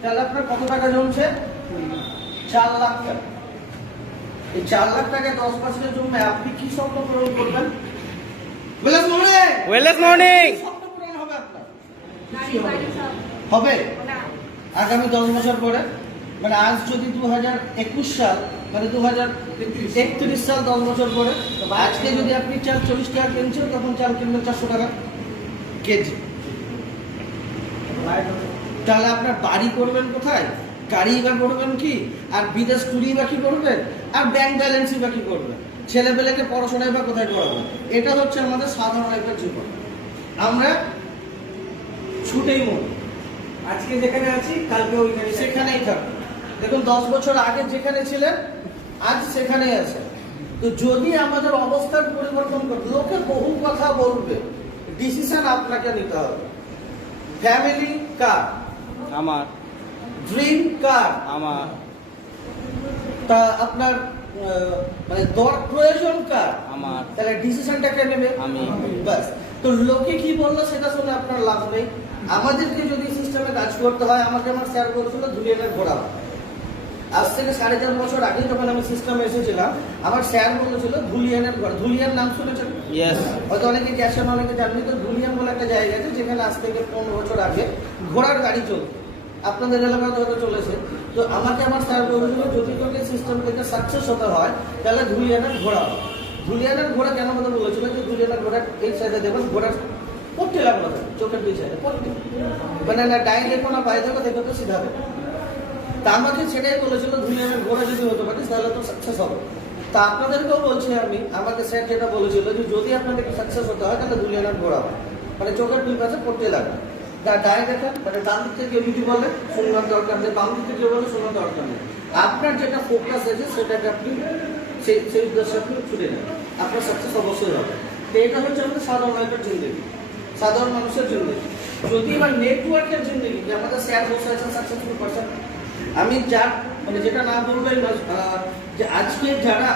তাহলে আপনার কত টাকা জমছে? 4 লাখ টাকা। এই 4 লাখ টাকা 10% জমবে, আপনি কি স্বপ্ন পূরণ করবেন? ওয়েলনেস মর্নিং স্বপ্ন পূরণ হবে আপনার? হবে আগামী 10 বছর পরে। মানে আজ যদি 2021 সাল, মানে 2031 সাল, 10 বছর পরে আজকে যদি আপনি চাল 40 টাকা কিনছেন, তখন চাল কিনবেন 400 টাকা কেজি। তাহলে আপনার বাড়ি করবেন কোথায়, গাড়ি বা করবেন কি, আর বিদেশ টুরি বা কি করবেন, আর ব্যাংক ব্যালেন্সই বা কি করবেন, ছেলেপেলেকে পড়াশোনায় বা কোথায় করাবেন? এটা হচ্ছে আমাদের সাধারণ একটা জীবন। আমরা ছুটেই মন, আজকে যেখানে আছি কালকে ওইখানে সেখানেই থাকবো। দেখুন 10 বছর আগে যেখানে ছিলেন আজ সেখানেই আছে। তো যদি আমাদের অবস্থার পরিবর্তন করতে, লোকে বহু কথা বলবে, ডিসিশন আপনাকে নিতে হবে। ফ্যামিলি কার? আমার। ড্রিম কার? আমার। তা আপনার মানে প্রয়োজন কার? আমার। তাহলে ডিসিশনটা কে নেবে? আমি। বাস। তো লোকে কি বললো সেটা শুনে আপনার লাভ নেই। আমাদেরকে যদি সিস্টেমে কাজ করতে হয়, আমাকে আমার স্যার বলেছিল ধুলিয়ানের ঘোরা। আজ থেকে 4.5 বছর আগে যখন আমি সিস্টেমে এসেছিলাম, আমার স্যার বলেছিল ধুলিয়ানের ঘোরা। ধুলিয়ান নাম শুনেছেন? ইয়েস। হয়তো অনেকে গেছেন, অনেকে জাননি। তো ধুলিয়ান বলে একটা জায়গা আছে যেখানে আজ থেকে 15 বছর আগে ঘোড়ার গাড়ি চলত। আপনাদের এলাকাতে হয়তো চলেছে। তো আমাকে আমার স্যার বলেছিল যদি তোকে সিস্টেম থেকে সাকসেস হতে হয় তাহলে ধুলিয়ানের ঘোড়া। ধুলিয়ানের ঘোড়া কেন কথা বলেছিল যে ধুলিয়ানের ঘোড়া এই সাইডে দেখবেন, ঘোড়ার পড়তে লাগলো চোখের দুই সাইডে পড়তে, মানে না ডাই দেখো না বাইরে দেখো, দেখো তো সিধা দেখো। তা আমাকে সেটাই বলেছিল ধুলিয়ানের ঘোড়া যদি হতে পারিস তাহলে তো সাকসেস হবে। তা আপনাদেরকেও বলছি আমি, আমাকে স্যার যেটা বলেছিল যে যদি আপনাদেরকে সাকসেস হতে হয় তাহলে ধুলিয়ানের ঘোড়া হয়, মানে চোখের দুই পাশে পড়তে লাগবে। ডায় দেখেন, মানে ডান দিক থেকে কিছু বলে শোনার দরকার নেই, বাম দিক থেকে বলে শোনার দরকার নেই। আপনার যেটা ফোকাস আছে সেটাকে আপনি সেই উদ্দেশ্যে আপনি ছুটে নেন, আপনার সাকসেস অবশ্যই হবে। তো এটা হচ্ছে আমাদের সাধারণ একটা জিন্দগি, সাধারণ মানুষের জিন্দগি। যদি এবার নেটওয়ার্কের জিন্দগি, যে আমাদের স্যার বসে আছেন সাকসেসফুল পারসন, আমি যার মানে যেটা না বলবেন যে আজকে যারা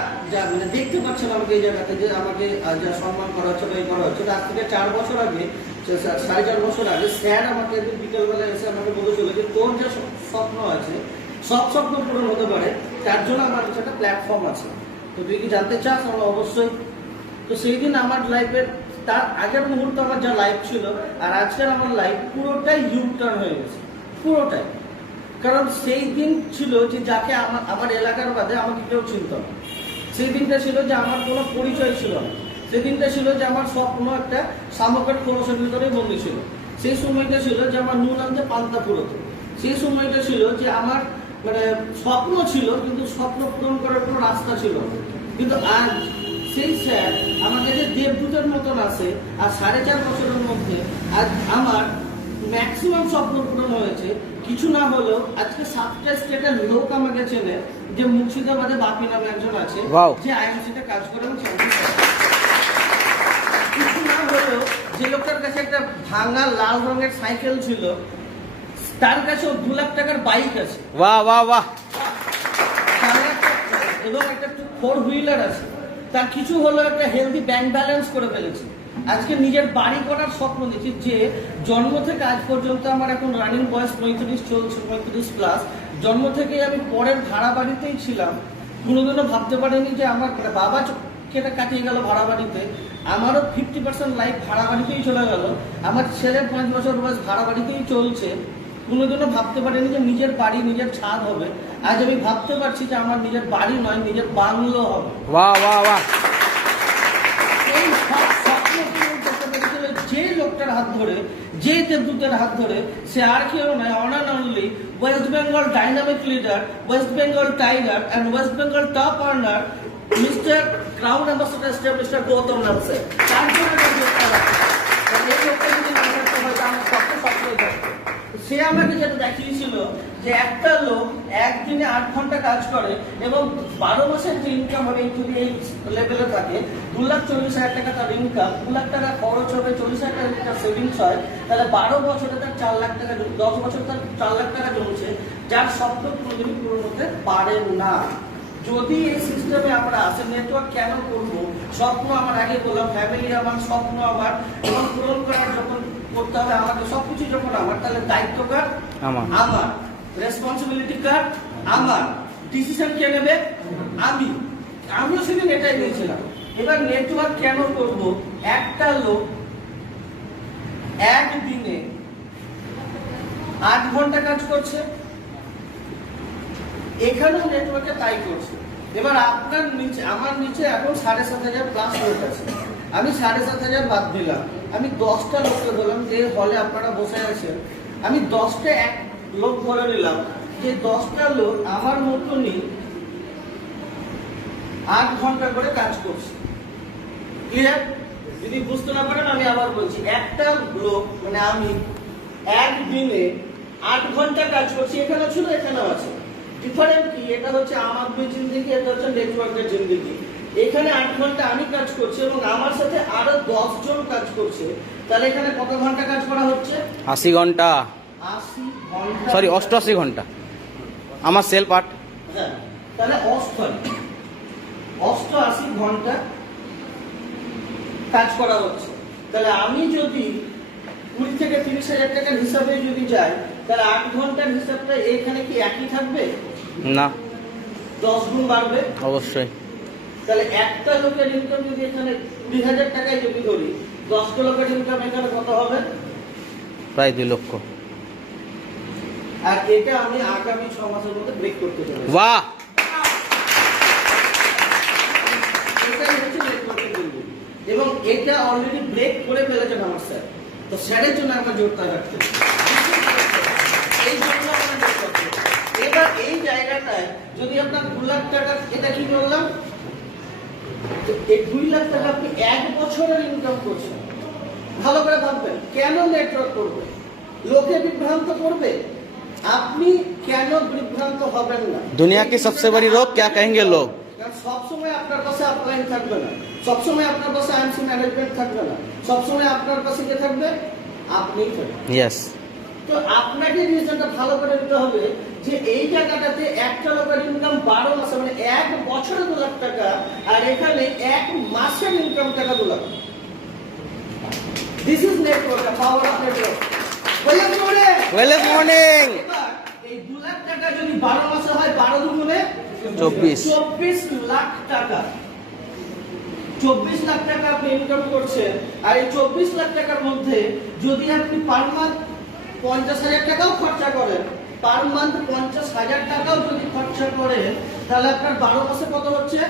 মানে দেখতে পাচ্ছেন আমাকে এই জায়গাতে, যে আমাকে যা সম্মান করা হচ্ছে বা এই করা হচ্ছে, আজ থেকে 4 বছর আগে, 4.5 বছর আগে স্যার আমাকে বিকেলবেলা এসে আমাকে বলেছিল যে তোর যে স্বপ্ন আছে সব স্বপ্ন পূরণ হতে পারে, তার জন্য আমার কাছে একটা প্ল্যাটফর্ম আছে। তো তুই কি জানতে চাস? আমরা অবশ্যই। তো সেই দিন আমার লাইফের তার আগের মুহূর্তে আমার যা লাইফ ছিল আর আজকের আমার লাইফ পুরোটাই ইউটার্ন হয়ে গেছে, পুরোটাই। কারণ সেই দিন ছিল যে যাকে আমার এলাকার বাদে আমাকে কেউ চিনত না। সেই দিনটা ছিল যে আমার কোনো পরিচয় ছিল না। সেই দিনটা ছিল যে আমার স্বপ্ন একটা শামুকের খোলসের ভিতরেই বন্দী ছিল। সেই সময়টা ছিল যে আমার নুন আনতে পান্তা ফুরোতো। সেই সময়টা ছিল যে আমার মানে স্বপ্ন ছিল, কিন্তু স্বপ্ন পূরণ করার কোনো রাস্তা ছিল না। কিন্তু আজ সেই স্যার আমার কাছে দেবদূতের মতন আছে, আর 4.5 বছরের মধ্যে আজ আমার ম্যাক্সিমাম স্বপ্ন পূরণ হয়েছে। কিছু না হলেও আজকে 7টা স্টেটের লোক আমাকে চেনে, যে মুর্শিদাবাদে বাপি নামে একজন আছে যে আইএমসিতে কাজ করে এবং কিছু না হলেও যে লোকটার কাছে একটা ভাঙা লাল রঙের সাইকেল ছিল, তার কাছেও 2 লাখ টাকার বাইক আছে। বাহ বাহ বাহ। এবং একটা 4 হুইলার আছে। তার কিছু হলো একটা হেলদি ব্যাংক ব্যালেন্স করে ফেলেছি। আজকে নিজের বাড়ি করার স্বপ্ন দেখছি, যে জন্ম থেকে আজ পর্যন্ত আমার এখন রানিং বয়স 35 চলছে, 35+। জন্ম থেকেই আমি পরের ভাড়া বাড়িতেই ছিলাম। কোনোদিনও ভাবতে পারিনি যে আমার বাবা কেটে কাটিয়ে গেল ভাড়া বাড়িতে, আমারও 50% লাইফ ভাড়া বাড়িতেই চলে গেল। আমার ছেলে 5 বছর বয়স ভাড়া বাড়িতেই চলছে। কোনোদিনও ভাবতে পারিনি যে নিজের বাড়ি, নিজের ছাদ হবে। আজ আমি ভাবতে পারছি যে আমার নিজের বাড়ি নয়, নিজের বাংলো হবে। বাহ বাহ বাহ। এই সব স্বপ্ন পূরণ করতে পেরেছিল যে লোকটার হাত ধরে, যে দেবদূতের হাত ধরে। সে আর কেউ নয়, one and only West Bengal dynamic leader, West Bengal tiger and West Bengal top earner mister crown ambassador mister Gautam নামসে। তার জন্য এই লোকটা যদি না থাকতে হয় আমার স্বপ্ন হয়ে থাকতো। সে আমাকে যেটা দেখিয়েছিল যে একটা লোক একদিনে 8 ঘন্টা কাজ করে এবং 12 মাসের যে ইনকাম হবে, যদি এই লেভেলে থাকে 2,40,000 টাকা তার ইনকাম, 2 লাখ টাকা খরচ হবে, 40,000 টাকা সেভিংস হয়, তাহলে 12 বছরে তার 4 লাখ টাকা, 10 বছর তার 4 লাখ টাকা জমছে, যার স্বপ্ন কোনোদিনই পূরণ হতে পারে না। যদি এই সিস্টেমে আমরা আসে, নেটওয়ার্ক কেন করবো? স্বপ্ন আমার আগে বললাম, ফ্যামিলি আমার, স্বপ্ন আমার, এবং পূরণ করার যখন করতে হবে আমাকে সবকিছু যখন আমার, তাহলে দায়িত্ব কার? আমার। রেসপন্সিবিলিটি কার আমার, ডিসিশন কে নেবে আমিও সেদিন এটাই নিয়েছিলাম। এবার নেটওয়ার্ক কেন করব? একটা লোক একদিনে 8 ঘন্টা কাজ করছে, এখানেও নেটওয়ার্কে তাই করছে। এবার আপনার নিচে আমার নিচে এখন 7,500 প্লাস লোক আছে, আমি 7,500 বাদ দিলাম, আমি 10টা লোককে ধরলাম যে হলে আপনারা বসে আছেন, আমি 10টা এক লোক ধরে নিলাম যে 10টা লোক আমার মতনই 8 ঘন্টা করে কাজ করছে। ক্লিয়ার? যদি বুঝতে না পারেন আমি আবার বলছি, একটা লোক মানে আমি একদিনে 8 ঘন্টা কাজ করছি, এখানেও ছিল এখানেও আছে। ডিফারেন্ট কি? এটা হচ্ছে আমার জিন্দেগি, এটা হচ্ছে নেটওয়ার্কের জিন্দেগি। এখানে 8 ঘন্টা আমি কাজ করছি এবং আমার সাথে আরো 10 জন কাজ করছে, তাহলে এখানে কত ঘন্টা কাজ করা হচ্ছে? 80 ঘন্টা, 80 ঘন্টা, সরি 88 ঘন্টা আমার সেল পার্ট। হ্যাঁ, তাহলে 88 ঘন্টা কাজ করা হচ্ছে। তাহলে আমি যদি 20 থেকে 30,000 টাকার হিসাবে যদি যাই, তাহলে 8 ঘন্টার হিসাবটা এখানে কি একই থাকবে? না, 10 গুণ বাড়বে অবশ্যই। তাহলে একটা লোকের ইনকাম যদি এখানে 20,000 টাকায় যদি ধরি, 10টা লোকের ইনকাম এখানে কত হবে? প্রায় 2 লক্ষ। আর এটা আমি আগামী 6 মাসের মধ্যে ব্রেক করতে চাই। বাহ, এটাই হচ্ছে নেটওয়ার্কের বিন্দু এবং এটা অলরেডি ব্রেক করে ফেলেছেন আমার স্যার। তো স্যারের জন্য আমরা জোরদার রাখতে হবে। এই জন্য আমরা জোর করতে হবে। এবার এই জায়গাটায় যদি আপনার 2 লাখ টাকা, এটা কি বললাম, তো এই 2 লাখ টাকা আপনি 1 বছরের ইনকাম করছেন। ভালো করে ভাববেন, কেন নেটওয়ার্ক করবে? লোকে বিভ্রান্ত করবে, আপনি কেন বিভ্রান্ত হবেন না? दुनिया की सबसे बड़ी रोग क्या कहेंगे लोग? কারণ সবসময় আপনার কাছে আপলাইন থাকবে না, সবসময় আপনার কাছে আইএমসি ম্যানেজমেন্ট থাকবে না, সবসময় আপনার কাছে কে থাকবে? আপনিই থাকবেন। यस, তো আপনাকে রিজনটা ভালো করে নিতে হবে যে এই জায়গাটাতে একটা লোকের ইনকাম 12 মাসে মানে 1 বছরে 2 লাখ টাকা, আর এখানে 1 মাসের ইনকাম টাকা 2 lakh. This is network, power of network. বললাম কি বলে? Wellness morning. এবার এই 2 লাখ টাকা যদি 12 মাসে হয়, 12 দুগুণে 24 লাখ টাকা। 24 লাখ টাকা আপনি ইনকাম করছেন, আর এই 24 লাখ টাকার মধ্যে যদি আপনি পার মান্থ 50,000 টাকাও খরচা করেন, পার মান্থ 50,000 টাকাও যদি খরচা করেন, তাহলে আপনার 12 মাসে কত হচ্ছে?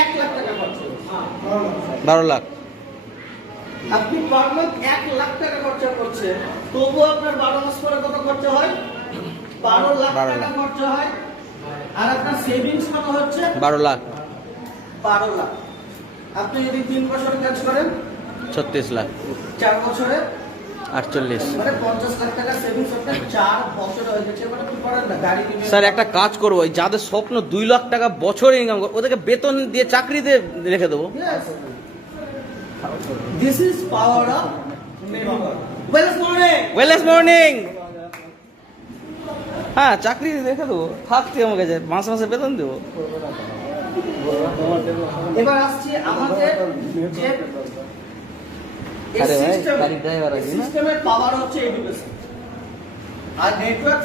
1 লাখ টাকা খরচা হচ্ছে। 12 লাখ। আপনি পার মান্থ 1 লাখ টাকা খরচা করছেন, তবুও আপনার 12 মাস পরে কত খরচা হয়? 12 লাখ 12 টাকা লাখ। খরচা হয়। আর আপনার সেভিংস কত হচ্ছে? 12 লাখ, 12 লাখ। আপনি যদি 3 বছর কাজ করেন, 36 লাখ, 4 বছরে 48। মানে 50 লাখ টাকা সেভিংস আপনার 4 বছরে হয়ে যাচ্ছে। মানে কি করেন না, গাড়ি কিনে। স্যার একটা কাজ করবো, ওই যাদের স্বপ্ন 2 লাখ টাকা বছরে ইনকাম করবো, ওদেরকে বেতন দিয়ে চাকরিতে রেখে দেবো। This is power of network. Wells morning. Wellness morning. হ্যাঁ, চাকরি রেখে দেবো, থাকতে আমার কাছে মাসে মাসে বেতন দেবো। এবার আসছি আমাদের যে আরে ভাই, গাড়ি ড্রাইভার আছে না? সিস্টেমের পাওয়ার হচ্ছে এডুকেশন। আর নেটওয়ার্ক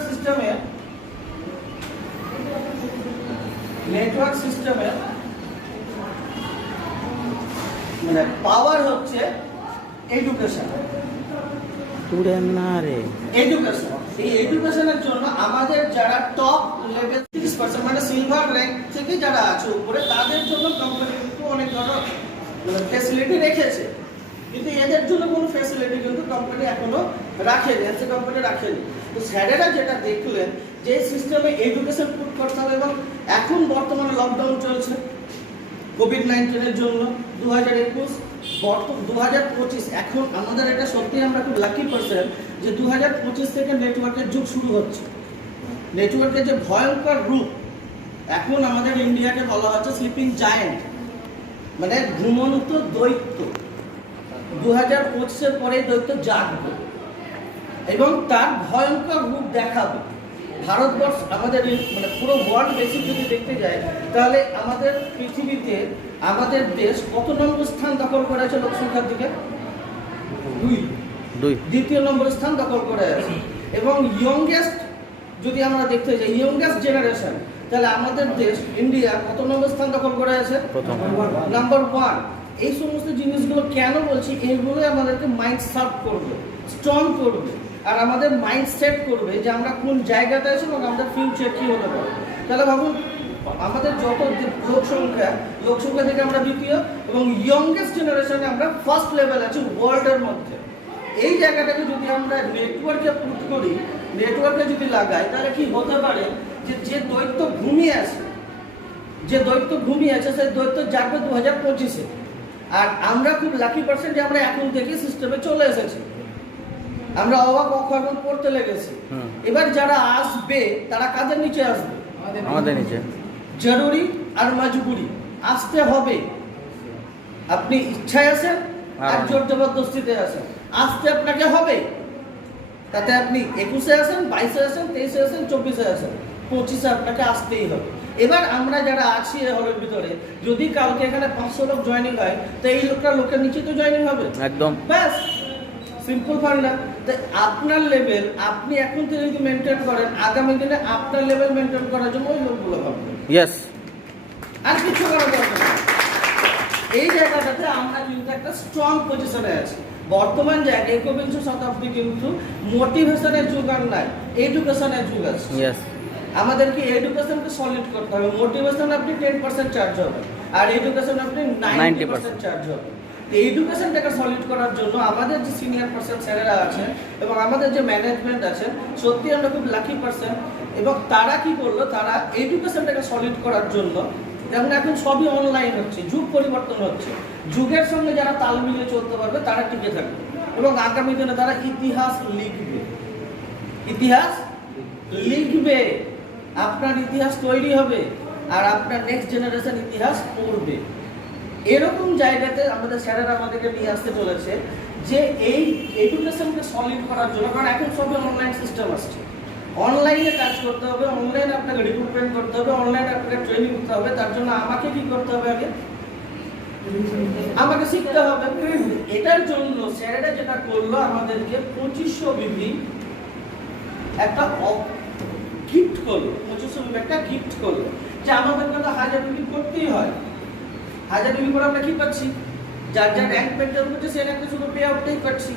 সিস্টেমে মানে পাওয়ার হচ্ছে এডুকেশন। না রে, এডুকেশন, এই এডুকেশনের জন্য আমাদের যারা টপ লেভেল 30% মানে সিলভার র্যাঙ্ক থেকে যারা আছে উপরে, তাদের জন্য কোম্পানি কিন্তু অনেক ধরনের ফ্যাসিলিটি রেখেছে, কিন্তু এদের জন্য কোনো ফ্যাসিলিটি কিন্তু কোম্পানি এখনো রাখেনি, এনসি কোম্পানি রাখেনি। তো স্যারেরা যেটা দেখলেন যে সিস্টেমে এডুকেশন পুট করতে হবে, এবং এখন বর্তমানে লকডাউন চলছে কোভিড-19 জন্য 2021 2025। এখন আমাদের এটা সত্যি আমরা খুব লাকি পারসন যে 2025 থেকে নেটওয়ার্কের যুগ শুরু হচ্ছে। নেটওয়ার্কের যে ভয়ঙ্কর রূপ, এখন আমাদের ইন্ডিয়াকে বলা হচ্ছে স্লিপিং জায়ান্ট, মানে ঘুমন্ত দৈত্য। 2025-এর পরে দৈত্য জাগবে এবং তার ভয়ঙ্কর রূপ দেখাবে। ভারতবর্ষ আমাদের মানে পুরো ওয়ার্ল্ড বেসিক যদি দেখতে যায়, তাহলে আমাদের পৃথিবীতে আমাদের দেশ কত নম্বর স্থান দখল করেছে লোকসংখ্যার দিকে? দুই। দ্বিতীয় নম্বর স্থান দখল করে আছে। এবং ইয়ংগেস্ট যদি আমরা দেখতে যাই, ইয়ংগেস্ট জেনারেশন, তাহলে আমাদের দেশ ইন্ডিয়া কত নম্বর স্থান দখল করে আছে? প্রথম। নাম্বার 1। এই সমস্ত জিনিসগুলো কেন বলছি, এইগুলোই আমাদেরকে মাইন্ড শার্প করবে, স্ট্রং করবে, আর আমাদের মাইন্ড সেট করবে যে আমরা কোন জায়গাতে আছি এবং আমাদের ফিউচার কী হতে পারে। তাহলে ভাবুন, আমাদের যত লোক সংখ্যা থেকে আমরা দ্বিতীয়, এবং ইয়ংগেস্ট জেনারেশনে আমরা ফার্স্ট লেভেল আছি ওয়ার্ল্ডের মধ্যে। এই জায়গাটাকে যদি আমরা নেটওয়ার্কে পুট করি, নেটওয়ার্কে যদি লাগাই, তাহলে কি হতে পারে যে দৈত্য ঘুমিয়ে আছে, সেই দৈত্য যাবে 2025-এ। আর আমরা খুব লাকি পার্সেন্ট যে আমরা এখন থেকে সিস্টেমে চলে এসেছি, আমরা অবাক এখন পড়তে লেগেছি। এবার যারা আসবে তারা কাদের নিচে আসবে? আমাদের নিচে। জরুরি আর মজবুরি, আসতে হবে। আপনি ইচ্ছায় আছেন আর জোর জবরদস্তিতে আছেন, আসতে আপনাকে হবে। তাতে আপনি 21-এ আছেন, 22-এ আছেন, 23-এ আছেন, 24-এ আছেন, 25-এ আপনাকে আসতেই হবে। এবার আমরা যারা আছি হলের ভিতরে, যদি কালকে এখানে 500 লোক জয়েনিং হয়, তো এই লোকের নিচে তো জয়েনিং হবে একদম, ব্যাস, সিম্পল ফান্ডা। তাই আপনার লেভেল আপনি এখন থেকে যদি মেনটেন করেন, আগামী দিনে আপনার লেভেল মেনটেন করার জন্য ওই লোকগুলো পাবেন। ইয়েস। আর কিছু করার দরকার নেই। এই জায়গাটাতে আমরা কিন্তু একটা স্ট্রং পজিশনে আছি। বর্তমান জায়গায় একবিংশ শতাব্দী কিন্তু মোটিভেশনের যুগ আর নাই, এডুকেশনের যুগ আছে। ইয়েস। আমাদেরকে এডুকেশনকে সলিড করতে হবে। মোটিভেশন আপনি 10% চার্জ হবে, আর এডুকেশন আপনি 90% চার্জ হবে। এডুকেশনটাকে সলিড করার জন্য আমাদের যে সিনিয়র পার্সন স্যারেরা আছেন এবং আমাদের যে ম্যানেজমেন্ট আছেন, সত্যি আমরা খুব লাকি পার্সন। এবং তারা কি করলো, তারা এডুকেশনটাকে সলিড করার জন্য, যেমন এখন সবই অনলাইন হচ্ছে, যুগ পরিবর্তন হচ্ছে, যুগের সঙ্গে যারা তাল মিলিয়ে চলতে পারবে তারা টিকে থাকবে এবং আগামী দিনে তারা ইতিহাস লিখবে। ইতিহাস লিখবে, আপনার ইতিহাস তৈরি হবে আর আপনার নেক্সট জেনারেশন ইতিহাস পড়বে। এরকম জায়গাতে আমাদের স্যারেরা আমাদেরকে নিয়ে আসতে চলেছে যে এই এডুকেশনকে সলিড করার জন্য, কারণ এখন সবই অনলাইন সিস্টেম আসছে, অনলাইনে কাজ করতে হবে, অনলাইনে আপনাকে রিক্রুটমেন্ট করতে হবে, অনলাইনে আপনাকে ট্রেনিং দিতে হবে। তার জন্য আমাকে কি করতে হবে? আগে আমাকে শিখতে হবে। এটার জন্য স্যারেরা যেটা করলো, আমাদেরকে 2500 বিবি একটা গিফট করলো, 2500 বিবি একটা গিফট করলো, যে আমাদেরকে তো 1000 বিবি করতেই হয়। 1000 বিবি করে আমরা কি পাচ্ছি? যার যার র্যাঙ্ক মেনটেন করছে সে র্যাঙ্কে শুধু পে আউটটাই পাচ্ছি,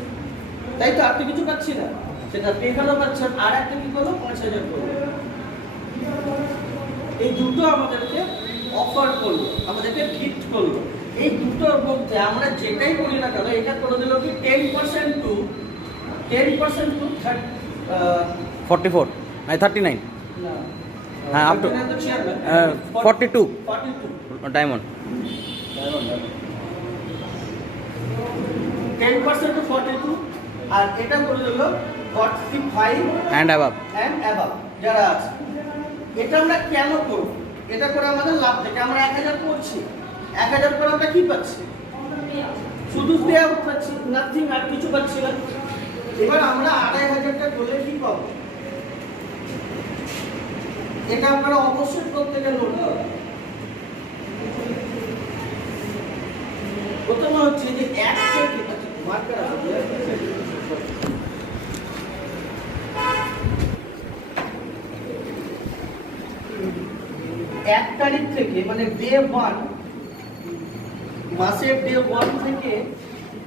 তাই তো, আর তো কিছু পাচ্ছি না। সেটা পে খানো পাচ্ছেন, আর একটা কি করলো, 5000 করলো। এই দুটো আমাদেরকে অফার করলো, আমাদেরকে গিফট করলো। এই দুটোর মধ্যে আমরা যেটাই করি না কেন, এটা করে দিল কি 10% টু 44 নাই 39, হ্যাঁ, আপ টু 42 ডায়মন্ড। 10% টু 42, আর এটা করে দিল 45 অ্যান্ড অ্যাবাভ যারা আছে। এটা আমরা কেন করব? এটা করে আমাদের লাভ থেকে আমরা 1000 করছি, 1000 করে আমরা কি পাচ্ছি? শুধু পে আউট পাচ্ছি, নাথিং, আর কিছু পাচ্ছি না। এবার আমরা 2500টা করলে কি পাবো? এটা আপনারা অবশ্যই প্রত্যেকে নোট করবেন। প্রথমে হচ্ছে যে 1 থেকে মার্কার আছে, 1 তারিখ থেকে, মানে ডে 1, মাসের ডে 1 থেকে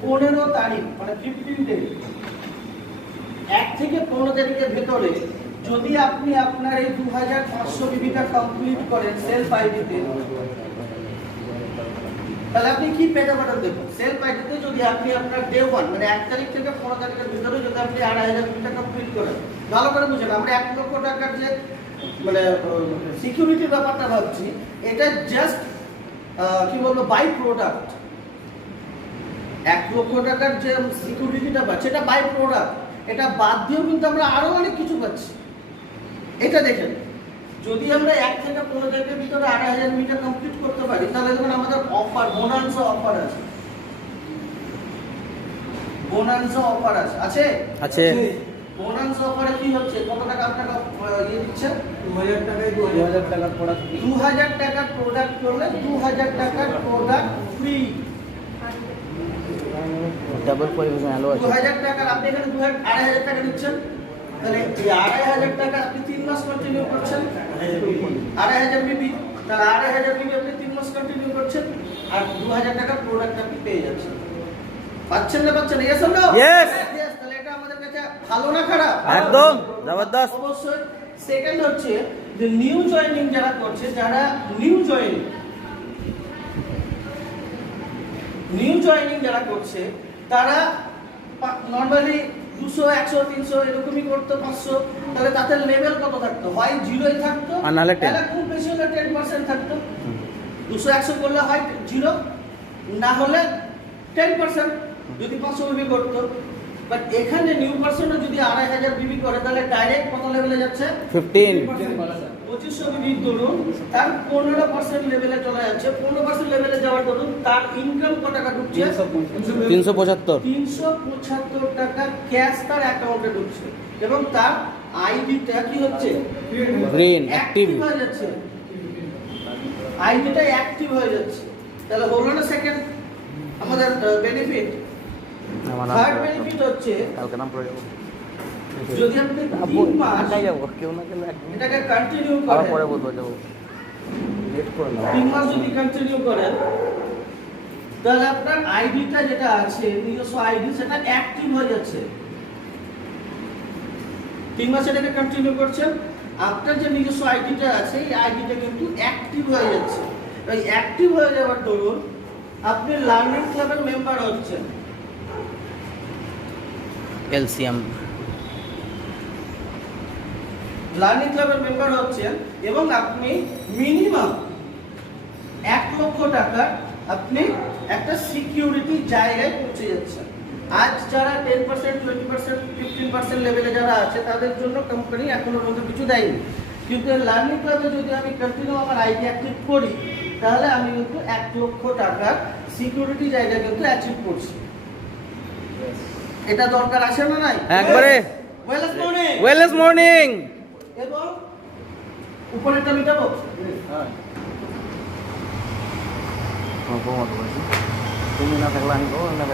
15 তারিখ, মানে 15 ডে, 1 থেকে 15 তারিখের ভেতরে যদি আপনি আপনার এই 2500 বিবিটা কমপ্লিট করেন সেলফ আইডিতে, তাহলে আপনি কি পেতে পারেন? দেখুন, সেলফ আইডিতে যদি আপনি আপনার ডে 1, মানে 1 তারিখ থেকে 15 তারিখের ভিতরে যদি আপনি 2500 বিবিটা কমপ্লিট করেন, ভালো করে বুঝেন, আমরা 1 লক্ষ টাকার যে মানে সিকিউরিটির ব্যাপারটা ভাবছি, এটা জাস্ট কি বলবো, বাই প্রোডাক্ট। 1 লক্ষ টাকার যে সিকিউরিটিটা পাচ্ছি, এটা বাই প্রোডাক্ট। এটা বাদ দিয়েও কিন্তু আমরা আরো অনেক কিছু পাচ্ছি। এটা দেখেন, যদি আমরা 1 থেকে 15 তারিখের ভিতরে 2500 মিটার কমপ্লিট করতে পারি, তাহলে দেখুন আমাদের অফার, বোনান্সা অফার আছে। বোনান্সা অফার আছে আছে। বোনান্সা অফারে কি হচ্ছে? কত টাকা আপনাকে ইয়ে দিচ্ছে? 2000 টাকায় 2000 টাকার প্রোডাক্ট, 2000 টাকার প্রোডাক্ট করলে 2000 টাকার প্রোডাক্ট ফ্রি। ডাবল পরিবেশন আলো আছে 2000 টাকার আপনি এখানে 2500 টাকা দিচ্ছেন, তাহলে এই 2500 টাকা আপনি 3 মাস কন্টিনিউ করছেন, 2500 বিবি, তার 2500 বিবি আপনি 3 মাস কন্টিনিউ করছেন, আর 2000 টাকার প্রোডাক্ট আপনি পেয়ে যাচ্ছেন। পাচ্ছেন না পাচ্ছেন? Yes or no? Yes! Yes, তাহলে এটা আমাদের কাছে ভালো না খারাপ? একদম জবরদস্ত। অবশ্যই। সেকেন্ড হচ্ছে যে নিউ জয়েনিং যারা করছে, যারা নিউ জয়েনিং যারা করছে, তারা নর্মালি 200 100 300 এরকমই করতো, 500, তাহলে তাদের লেভেল কত থাকতো? হয় জিরোই থাকতো, আর নাহলে 10। তাহলে খুব বেশি হলে 10% থাকতো। 200 100 করলে হয় জিরো, না হলে 10% যদি 500 বিবি করতো। বাট এখানে নিউ পার্সনও যদি 2500 বিবি করে, তাহলে ডাইরেক্ট কত লেভেলে যাচ্ছে? 15 2500 বিবি ধরুন, তার 15% লেভেলে চলে যাচ্ছে। 15% লেভেলে যাওয়ার ধরুন তার ইনকাম কত টাকা ঢুকছে? 375 375 টাকা ক্যাশ তার অ্যাকাউন্টে ঢুকছে, এবং তার আইডিটা কি হচ্ছে? Green active. হয়ে যাচ্ছে, আইডিটা অ্যাক্টিভ হয়ে যাচ্ছে। তাহলে হলো না সেকেন্ড আমাদের বেনিফিট। আমার থার্ড বেনিফিট হচ্ছে কালকে নাম পড়ে যাবো যদি আপনি 3 মাস আটাই যাবো কেউ না গেলে এটাকে কন্টিনিউ আবার করেন, পরে বলবো যাবো লেট করে না 3 মাস যদি কন্টিনিউ করেন, তাহলে আপনার আইডিটা যেটা আছে, নিজস্ব আইডি, সেটা অ্যাক্টিভ হয়ে যাচ্ছে। 3 মাস এটাকে কন্টিনিউ করছেন, আপনার যে নিজস্ব আইডিটা আছে, এই আইডিটা কিন্তু অ্যাক্টিভ হয়ে যাচ্ছে। এই অ্যাক্টিভ হয়ে যাওয়ার দরুন আপনি লার্নিং ক্লাবের মেম্বার হচ্ছেন। এলসিএম লার্নিং ক্লাবের মেম্বার হচ্ছেন, এবং আপনি মিনিমাম 1 লক্ষ টাকা আপনি একটা সিকিউরিটি জায়গায় পৌঁছে যাচ্ছেন। আজ যারা 10%, 20%, 15% লেভেলে যারা আছে, তাদের জন্য কোম্পানি এখনো পর্যন্ত কিছু দেয়নি। কিন্তু লার্নিং ক্লাবে যদি আমি কন্টিনিউ আমার আইডি অ্যাক্টিভ করি, তাহলে আমি কিন্তু 1 লক্ষ টাকার সিকিউরিটি জায়গা কিন্তু অ্যাচিভ করছি। এটা দরকার আছে না নাই? একবারে ওয়েলনেস মর্নিং এবং উপরেরটা মিটাবো। তুমি না থাকলে আমি বলবো না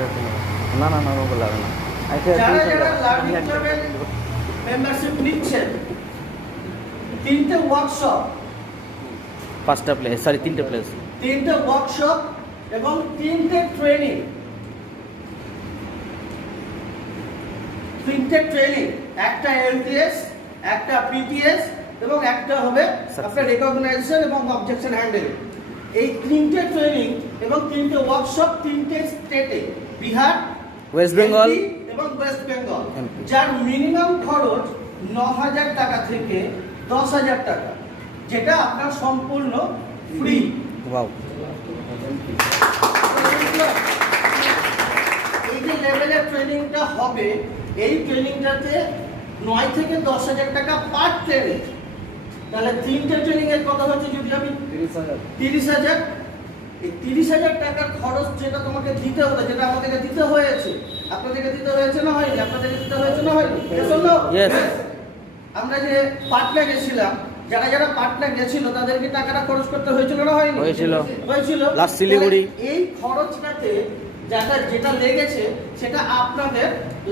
না না না বলবো না যারা যারা লার্নিং ক্লাবের মেম্বারশিপ নিচ্ছেন, 3টে ওয়ার্কশপ, 5টা প্লেস সরি 3টে প্লেস 3টে ওয়ার্কশপ এবং 3টে ট্রেনিং, 3টে ট্রেনিং, একটা এলটিএস, একটা পিটিএস, এবং একটা হবে আপনার রেকগনাইজেশন এবং অবজেকশন হ্যান্ডেল। এই 3টে ট্রেনিং এবং 3টে ওয়ার্কশপ 3টে স্টেটে, বিহার, ওয়েস্ট বেঙ্গল MP এবং ওয়েস্ট বেঙ্গল, যার মিনিমাম খরচ 9000 টাকা থেকে 10000 টাকা, যেটা আপনার সম্পূর্ণ ফ্রি। ওয়াও এই যে লেভেলের ট্রেনিংটা হবে, এই ট্রেনিংটাতে 9 থেকে 10000 টাকা পার ট্রেনিং। তাহলে 3টে ট্রেনিং এর কথা হচ্ছে, যদি আমি 30000, এই 30000 টাকার খরচ যেটা তোমাকে দিতে হবে, যেটা আমাদেরকে দিতে হয়েছে, আপনাদেরকে দিতে হয়েছে না হয়নি? আপনাদেরকে দিতে হয়েছে না হয়নি? Yes. আমরা যে পাটনা গেছিলাম, যারা যারা পাটনা গেছিল, তাদেরকে টাকাটা খরচ করতে হয়েছিল না হয়নি? হয়েছিল। Last শিলিগুড়ি। এই খরচটাতে যেটা লেগেছে, সেটা আপনাদের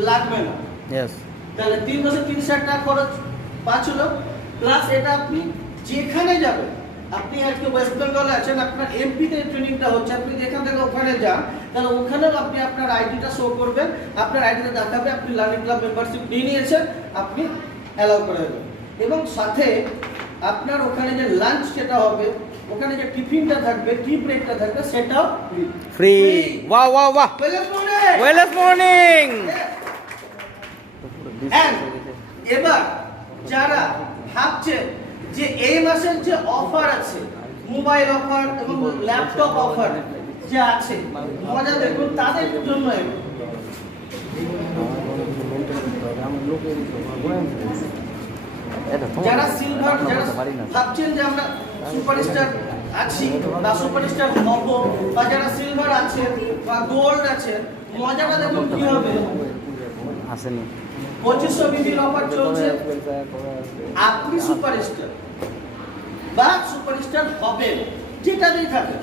লাগবে না। ইয়েস তাহলে 3 মাসে 30,000 টাকা খরচ বাঁচলো, প্লাস এটা আপনি যেখানে যাবেন, আপনি আজকে ওয়েস্ট বেঙ্গলে আছেন, আপনার এমপিতে ট্রেনিংটা হচ্ছে, আপনি যেখান থেকে ওখানে যান, তাহলে ওখানেও আপনি আপনার আইডিটা শো করবেন, আপনার আইডিটা দেখাবে আপনি লার্নিং ক্লাব মেম্বারশিপ নিয়ে নিয়েছেন, আপনি অ্যালাউ করে দেবেন। এবং সাথে আপনার ওখানে যে লাঞ্চ যেটা হবে, ওখানে যে টিফিনটা থাকবে, টি ব্রেকটা থাকবে, সেটাও free wow wow wow wellness morning এবার যারা ভাবছেন যে এই মাসের যে অফার আছে, মোবাইল অফার এবং ল্যাপটপ অফার যে আছে, মজা দেখুন, তাদের জন্য যারা সিলভার, যারা ভাবছেন যে আমরা সুপারস্টার আছি বা সুপারস্টার হব, বা যারা সিলভার আছে বা গোল্ড আছে, মজাটা দেখুন কি হবে। আসেনি 2500 বিবির অফার চলছে। আপনি সুপারস্টার বা সুপারস্টার হবেন, যেটাতেই থাকে,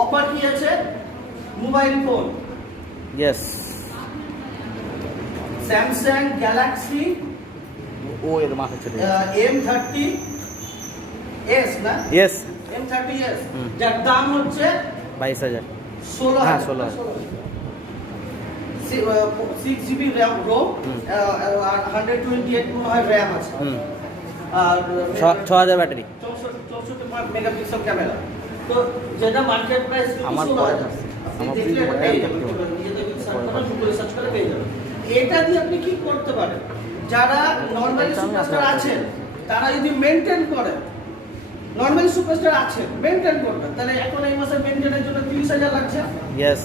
অফার কি আছে? Mobile phone yes. Samsung Galaxy ও এর মাথা চলে M30s না, ইয়েস। M30s হুম। যার দাম হচ্ছে 22,000। 16,000। হ্যাঁ, 16,000। 6GB RAM ROM হুম। আর 128 মনে হয় RAM আছে। হুম। আর 6,000 ব্যাটারি। 64 megapixel camera. তো যেটা মার্কেট প্রাইস আমার 16,000। আপনি আমার দেখলে এটা পেয়ে যাবেন। নিজেদের সার্চ করে গুগলে সার্চ করে পেয়ে যাবেন। এটা দিয়ে আপনি কি করতে পারেন? যারা নরমালি সুপারস্টার আছেন তারা যদি মেইনটেইন করেন, নরমালি সুপারস্টার আছেন মেইনটেইন করবেন, তাহলে এখন এই মাসে মেইনটেইনের জন্য 30,000 লাগছে। ইয়েস।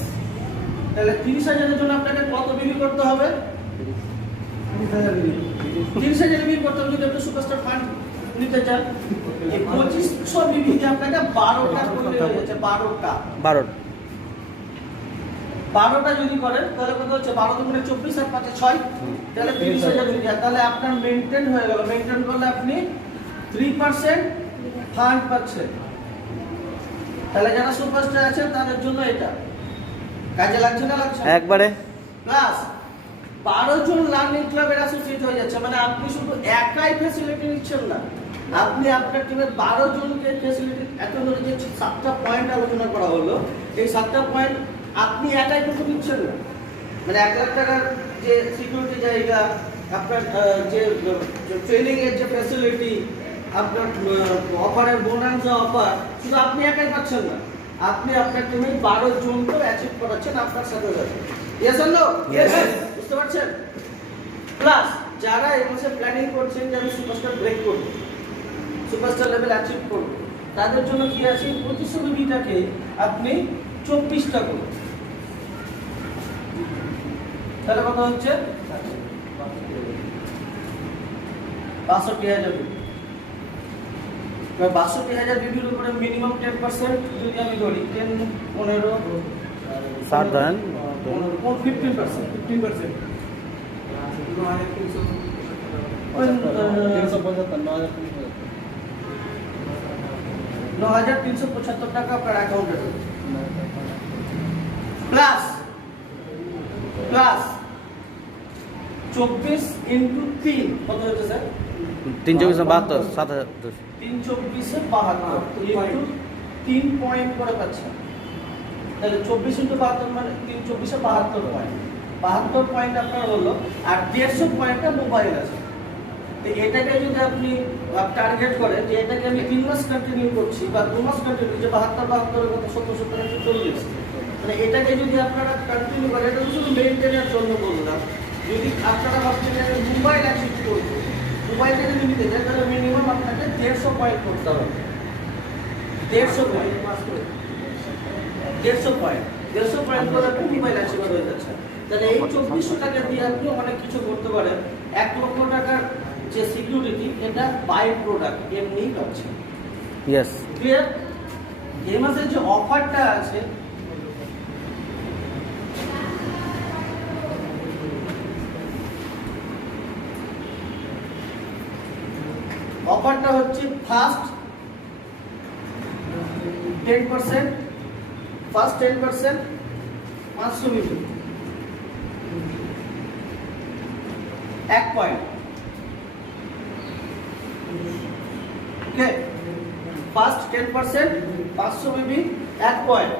তাহলে 30,000 এর জন্য আপনাকে কত বিক্রি করতে হবে? 30,000 বিক্রি করতে হবে যদি আপনি সুপারস্টার ফান্ড নিতে চান। এই 2500 বিক্রি দিয়ে আপনাকে 12টা করলে হয়ে যাচ্ছে। 12টা 12টা যদি করেন তাহলে কত হচ্ছে? 12 দুগুণে 24 আর 5 6, তাহলে 30,000 বিক্রি। তাহলে আপনার মেইনটেইন হয়ে গেল। মেইনটেইন করলে আপনি 3% ফান্ড পাচ্ছেন। তাহলে যারা সুপারস্টার আছেন তাদের জন্য এটা কাজে লাগছে না? লাগছে একবারে। প্লাস 12 জন লার্নিং ক্লাবের অ্যাসোসিয়েট হয়ে যাচ্ছে, মানে আপনি শুধু একাই ফ্যাসিলিটি নিচ্ছেন না, আপনি আপনার টিমের 12 জনকে ফ্যাসিলিটি। এখন ধরে যে 7টা পয়েন্ট আলোচনা করা হলো, এই 7টা পয়েন্ট আপনি একাই কিন্তু নিচ্ছেন না। মানে 1 লাখ টাকার যে সিকিউরিটি জায়গা, আপনার যে ট্রেনিং এর যে ফ্যাসিলিটি, আপনার অফারের বোনাস অফার, শুধু আপনি একাই পাচ্ছেন না, আপনি আপনার টিমের 12 জনকে অ্যাচিভ করাচ্ছেন আপনার সাথে সাথে। Yes or no? Yes. বুঝতে পারছেন? প্লাস যারা এই মাসে প্ল্যানিং করছেন যে আমি সুপারস্টার ব্রেক করব, সুপারস্টার লেভেল অ্যাচিভ করব, তাদের জন্য কি আছে? 2500 বিটাকে আপনি 24টা করুন, তাহলে কত হচ্ছে? 62,000 বিবি। 62,000 বিবির উপরে মিনিমাম 10% যদি আমি ধরি, 10 15 60 ধরেন। 15%। 15%। 9,375 টাকা আপনার অ্যাকাউন্টে প্লাস 24 ইন্টু 3 কত হচ্ছে স্যার? 3 24 72 7,000। 3 24 72 ইন্টু 3 পয়েন্ট করে পাচ্ছেন। তাহলে 24 ইন্টু 72 মানে 3 24 72 পয়েন্ট। 72 পয়েন্ট আপনার হলো, আর 150 পয়েন্টটা মোবাইল আছে। তো এটাকে যদি আপনি টার্গেট করেন যে এটাকে আমি 3 মাস কন্টিনিউ করছি বা 2 মাস কন্টিনিউ, যে 72 এর কথা 70 40, মানে এটাকে যদি আপনারা কন্টিনিউ করেন, এটা তো শুধু মেইনটেনের জন্য বললাম। যদি আপনারা ভাবছেন যে আমি মোবাইল অ্যাচিভ করবো, মোবাইলটা যদি নিতে চান তাহলে মিনিমাম আপনাকে 150 পয়েন্ট করতে হবে। 150 পয়েন্ট 150 পয়েন্ট 150 পয়েন্ট করে আপনি মোবাইল অ্যাচিভ হয়ে যাচ্ছে। তাহলে এই 2400 টাকা দিয়ে আপনি অনেক কিছু করতে পারেন। 1 লক্ষ টাকার যে সিকিউরিটি, এটা বাই প্রোডাক্ট এমনিই পাচ্ছে। ইয়েস। ক্লিয়ার? এই মাসের যে অফারটা আছে, অফারটা হচ্ছে ফার্স্ট 10%, ফার্স্ট 10% 500 মিলি 1 পয়েন্ট। ওকে, ফার্স্ট 10% 500 মিলি 1 পয়েন্ট।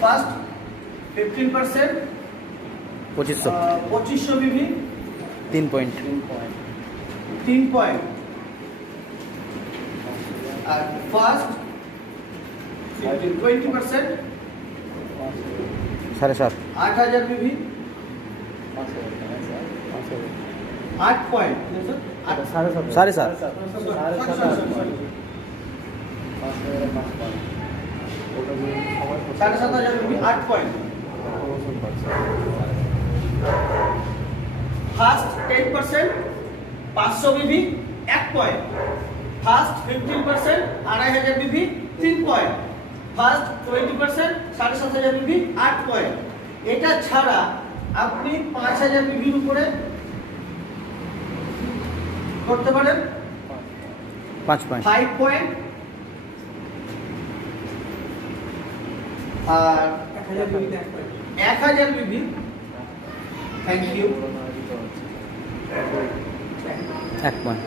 ফার্স্ট 15% 2500 মিলি 3 পয়েন্ট। 3 পয়েন্ট। আর ফার্স্ট 20% 7.5। 8,000 বিবি 8 পয়েন্ট। 7.5। 7,500 বিবি 8 পয়েন্ট। ফার্স্ট 10% 500 বিবি 1 পয়েন্ট। ফার্স্ট 15% 2,500 বিবি 3 পয়েন্ট। ফার্স্ট 20% 7,500 বিবি 8 পয়েন্ট। এটা ছাড়া আপনি 5,000 বিবির উপরে করতে পারেন 5 point. 5 point. R 1000 বিবিতে 1000 Bibi, thank you, 1 point.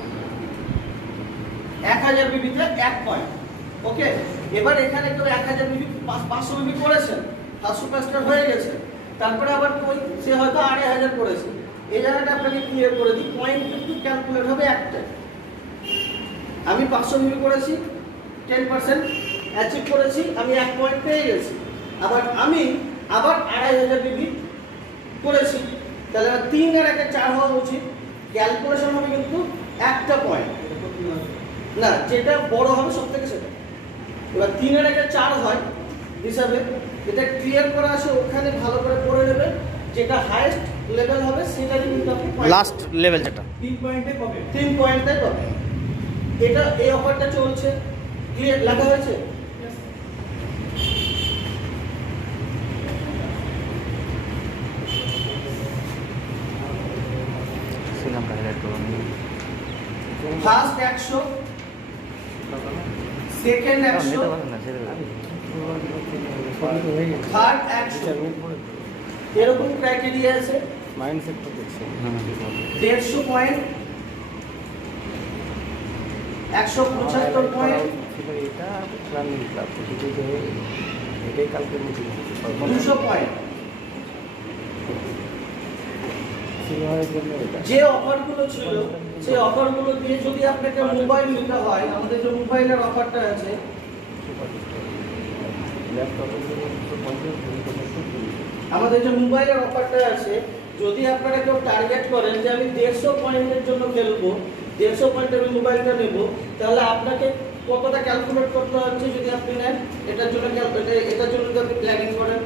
1000 বিবিতে 1 point. ওকে, এবার এখানে কেউ 1000 বিবি 500 বিবি করেছেন, তার সুপারস্টার হয়ে গেছে, তারপরে আবার সে হয়তো 2500 করেছে। এই জায়গাটা আপনাকে ক্লিয়ার করে দিই, পয়েন্ট কিন্তু ক্যালকুলেট হবে একটা। আমি 500 বিবি করেছি, 10% অ্যাচিভ করেছি, আমি 1 পয়েন্ট পেয়ে গেছি। আমি আবার 2500 বিবি করেছি, তাহলে 3 আর 1 4 হওয়া উচিত। ক্যালকুলেশন হবে কিন্তু একটা পয়েন্ট না, যেটা বড় হবে সব থেকে সেটা। এবার 3 আর 1 4 হয় হিসাবে, এটা ক্লিয়ার করা আছে, ওখানে ভালো করে পড়ে নেবেন। যেটা হাইয়েস্ট লেভেল হবে সেটাই কিন্তু আপনি লাস্ট লেভেল যেটা 3 পয়েন্টে কবে? 3 পয়েন্টটাই পাবেন। এটা এই অফারটা চলছে, ক্লিয়ার লেখা হয়েছে। ফার্স্ট 100, সেকেন্ড 100, থার্ড 100, এরকম ক্রাইটেরিয়া আছে। মাইন্ডসেট তো দেখছি 150 পয়েন্ট, 175 পয়েন্ট, এটা রানিং ক্লাব এটাই কালকে মিটিং 200 পয়েন্ট। সিলভারের জন্য এটা যে অফারগুলো ছিল সেই অফারগুলো দিয়ে যদি আপনাকে মোবাইল নিতে হয়, আমাদের যে মোবাইলের অফারটা আছে, ল্যাপটপের জন্য 250 আমাদের যে মোবাইলের অফারটা আছে, যদি আপনারা কেউ টার্গেট করেন যে আমি 150 পয়েন্টের জন্য খেলবো, 150 পয়েন্টের আমি মোবাইলটা নেব, তাহলে আপনাকে কতটা ক্যালকুলেট করতে হচ্ছে যদি আপনি নেন এটার জন্য এটার জন্য যদি আপনি প্ল্যানিং করেন,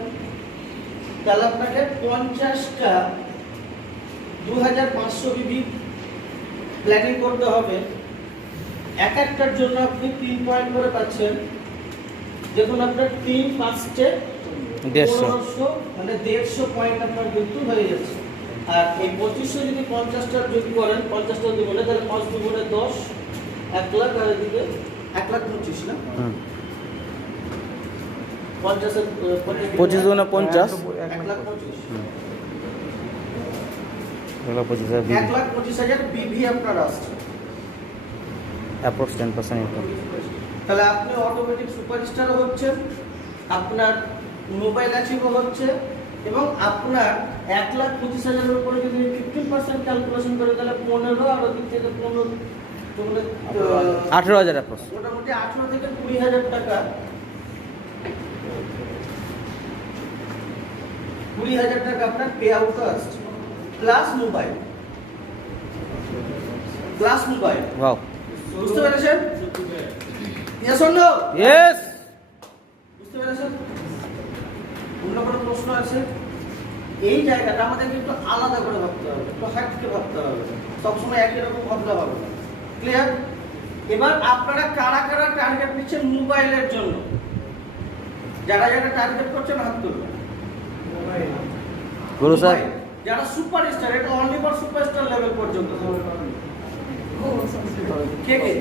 তাহলে আপনাকে 50টা 2500 বিবি প্ল্যানিং করতে হবে। এক একটার জন্য আপনি 3 পয়েন্ট করে পাচ্ছেন। দেখুন আপনার 3 5 1500 মানে 150 পয়েন্ট আপনার কিন্তু হয়ে যাচ্ছে। আর এই 2500 যদি 50টা যদি করেন, 50টা যদি বলে, তাহলে 5 দুগুণে 10, 1 লাখ, আর এদিকে 1,25,000 না, 50 25 গুণে 50 1,25,000, 1,25,000 1,25,000 বিভি আপনার আসছে। Approx 10% income. তাহলে আপনি অটোমেটিক সুপারস্টারও হচ্ছেন, আপনার মোবাইল অ্যাচিভও হচ্ছে, এবং আপনার 1,25,000 এর উপরে যদি 15% ক্যালকুলেশন করে, তাহলে 15 আর ওদিক থেকে 15 তাহলে 18,000 অ্যাপ্রক্স। মোটামুটি 18 থেকে 20,000 টাকা, 20,000 টাকা আপনার পে আউট আসছে, প্লাস মোবাইল। ওয়াও, বুঝতে পেরেছেন? Yes or no? ইয়েস। বুঝতে পেরেছেন? অন্য কোনো প্রশ্ন আছে? এই জায়গাটা আমাদের কিন্তু আলাদা করে ভাবতে হবে, একটু হাইটকে ভাবতে হবে, সবসময় একই রকম ভাবলে হবে না। ক্লিয়ার? এবার আপনারা কারা কারা টার্গেট নিচ্ছেন মোবাইলের জন্য? যারা যারা টার্গেট করছেন হাত তুলুন। গুরু স্যার, মোবাইল। যারা সুপারস্টার, এটা অনলি ফর সুপারস্টার লেভেল পর্যন্ত। কে কে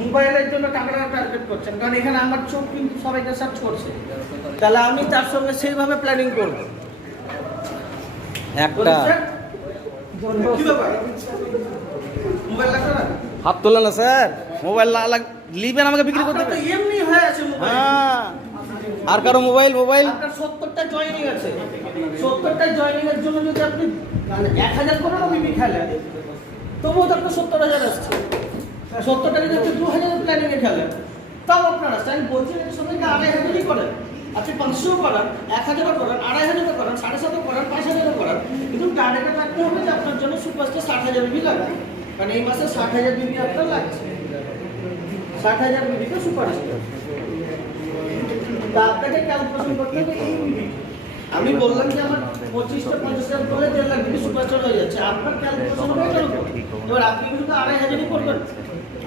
মোবাইলের জন্য টাকাটা টার্গেট করছেন? কারণ এখানে আমার চোখ কিন্তু সবাইকে সার্চ করছে, তাহলে আমি তার সঙ্গে সেইভাবে প্ল্যানিং করব। একটা কি ব্যাপার? মোবাইল লাগবে না? হাত তোলেন না স্যার, মোবাইল লিবেন আমাকে বিক্রি করতে আপনার তো হবে। এমনি হয়ে আছে মোবাইল। হ্যাঁ, আর কারো মোবাইল আপনার 70টা জয়েনিং আছে, 70টা জয়েনিং এর জন্য যদি আপনি 1000 করে বিবি খেলেন, তবুও তো আপনার 70,000 আসছে। 70টা যদি আপনি 2000 প্ল্যানিং এ খেলেন, তাও আপনার আসছে। আমি বলছি এর সঙ্গে 2500ই করেন, আপনি 500 করেন, 1000 করেন, 2500 করেন, 750 করেন, 5000 করেন, কিন্তু টার্গেটে রাখতে হবে যে আপনার জন্য সুপারস্টার 60,000 বিবি লাগবে। কারণ এই মাসে 60,000 বিবি আপনার লাগছে, 60,000 বিবিতে সুপারস্টার। তা আপনাকে ক্যালকুলেশন করতে হবে এই বিবি। আমি বললাম যে আমার 25টা 50,000 করলে 1.5 লাখ বিবি সুপারস্টার হয়ে যাচ্ছে। আপনার ক্যালকুলেশন হবে এটার উপর। এবার আপনি কিন্তু 2,500ই করবেন,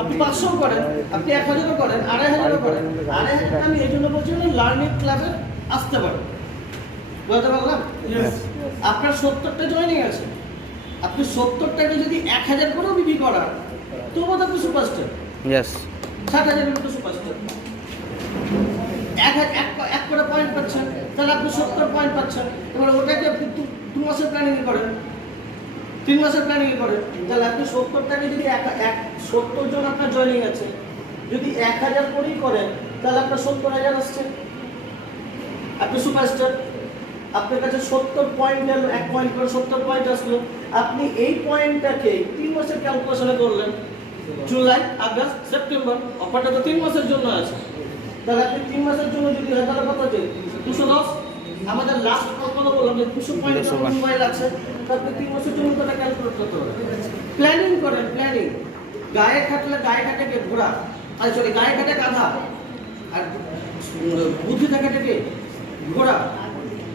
আপনি 500 করেন, আপনি 1000 করেন, 2,500 করেন। 2,500 আমি এই জন্য বলছি না, লার্নিং ক্লাবে আসতে পারেন। বুঝতে পারলাম? আপনার 70টা জয়েনিং আছে, আপনি 70টাকে যদি 1000 করেও বিবি করান, তবুও তো আপনি সুপারস্টার। ইয়েস। 60,000 বিবি তো সুপারস্টার। এক করে পয়েন্ট পাচ্ছেন। তাহলে আপনি 70 পয়েন্ট পাচ্ছেন। এবার ওটাকে আপনি 2 মাসের প্ল্যানিং করেন, 3 মাসের প্ল্যানিং করেন, তাহলে আপনি 70টাকে যদি 70 জন আপনার জয়েনিং আছে, যদি 1000 করেই করেন তাহলে আপনার 70,000 আসছে। আপনি সুপারস্টার, আপনার কাছে 70 পয়েন্ট গেল, 1 পয়েন্ট করে 70 পয়েন্ট আসলো। আপনি এই পয়েন্টটাকে 3 মাসের ক্যালকুলেশনে করলেন, জুলাই, আগস্ট, সেপ্টেম্বর, অফারটা তো 3 মাসের জন্য আছে। তাহলে আপনি 3 মাসের জন্য যদি হয় তাহলে কত আছে? 210। আমাদের লাস্ট কথা বললাম যে 200 পয়েন্ট মোবাইল আছে, তাহলে 3 মাসের জন্য তো ক্যালকুলেট করতে হবে। প্ল্যানিং করেন, প্ল্যানিং। গায়ে খাটলে গায়ে খাটে কে? ঘোড়া। আর সরি, গায়ে খাটে গাধা, আর বুদ্ধি থাকাটা কে? ঘোড়া।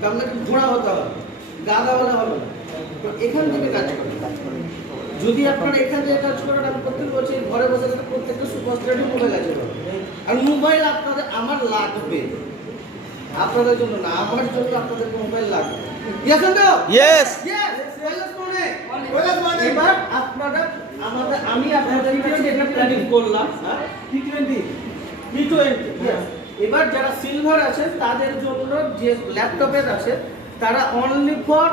আপনাকে ঘোড়া হতে হবে, গাধাওয়ালা হবে না। তো এখান থেকে কাজ করেন। যদি আপনারা এখান থেকে কাজ করেন, আমি প্রত্যেক বছর ঘরে বসে থাকতে প্রত্যেকটা সুপারস্টারের মোবাইল আছে। আর মোবাইল আপনাদের আমার লাগবে, আপনাদের জন্য না, আমার জন্য আপনাদের মোবাইল লাগবে। ইয়েস। এবার আপনারা আমাদের, আমি আপনাদের কাছে এটা প্ল্যানিং করলাম T20। এবার যারা সিলভার আছে তাদের জন্য যে ল্যাপটপের আছে, তারা only for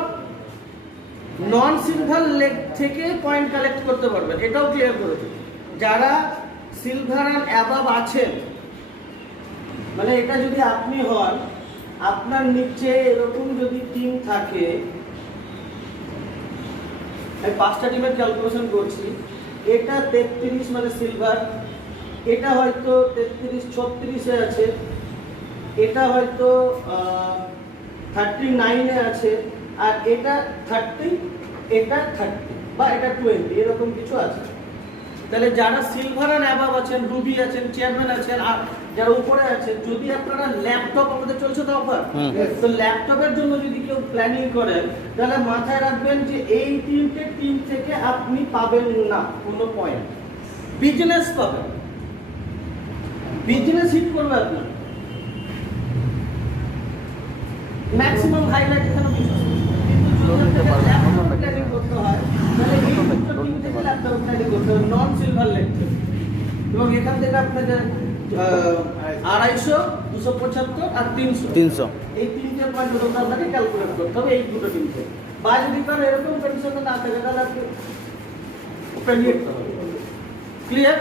non silver leg থেকে পয়েন্ট কালেক্ট করতে পারবেন, এটাও ক্লিয়ার করে দিই। যারা সিলভার আর অ্যাবাভ আছেন, মানে এটা যদি আপনি হন, আপনার নিচে এরকম যদি টিম থাকে, আমি 5টা টিমের ক্যালকুলেশন করছি, এটা 33 মানে সিলভার, এটা হয়তো 33-36-এ আছে, এটা হয়তো 39-এ আছে, আর এটা 30, এটা 30 বা এটা 20, এরকম কিছু আছে। তাহলে যারা সিলভার আর অ্যাবাভ আছেন, রুবি আছেন, চেয়ারম্যান আছেন, আর যারা উপরে আছেন, যদি আপনারা ল্যাপটপ, আমাদের চলছে তো অফার, তো ল্যাপটপের জন্য যদি কেউ প্ল্যানিং করেন, তাহলে মাথায় রাখবেন যে এই 3টে টিম থেকে আপনি পাবেন না কোনো পয়েন্ট। বিজনেস পাবেন, বিজনেস হিট করবে আপনার, ম্যাক্সিমাম হাইলাইট এখানে বিজনেস। কিন্তু যদি আপনাকে ল্যাপটপ প্ল্যানিং করতে হয়, তাহলে এই দুটো টিম থেকে ল্যাপটপ প্ল্যানিং করতে হবে, নন সিলভার লেগ থেকে। এবং এখান থেকে আপনাদের 250, 275 আর 300, এই 3টে পয়েন্ট আপনাকে ক্যালকুলেট করতে হবে এই দুটো টিম থেকে। বা যদি কারো এরকম কন্ডিশন না থাকে, তাহলে আপনি ক্লিয়ার।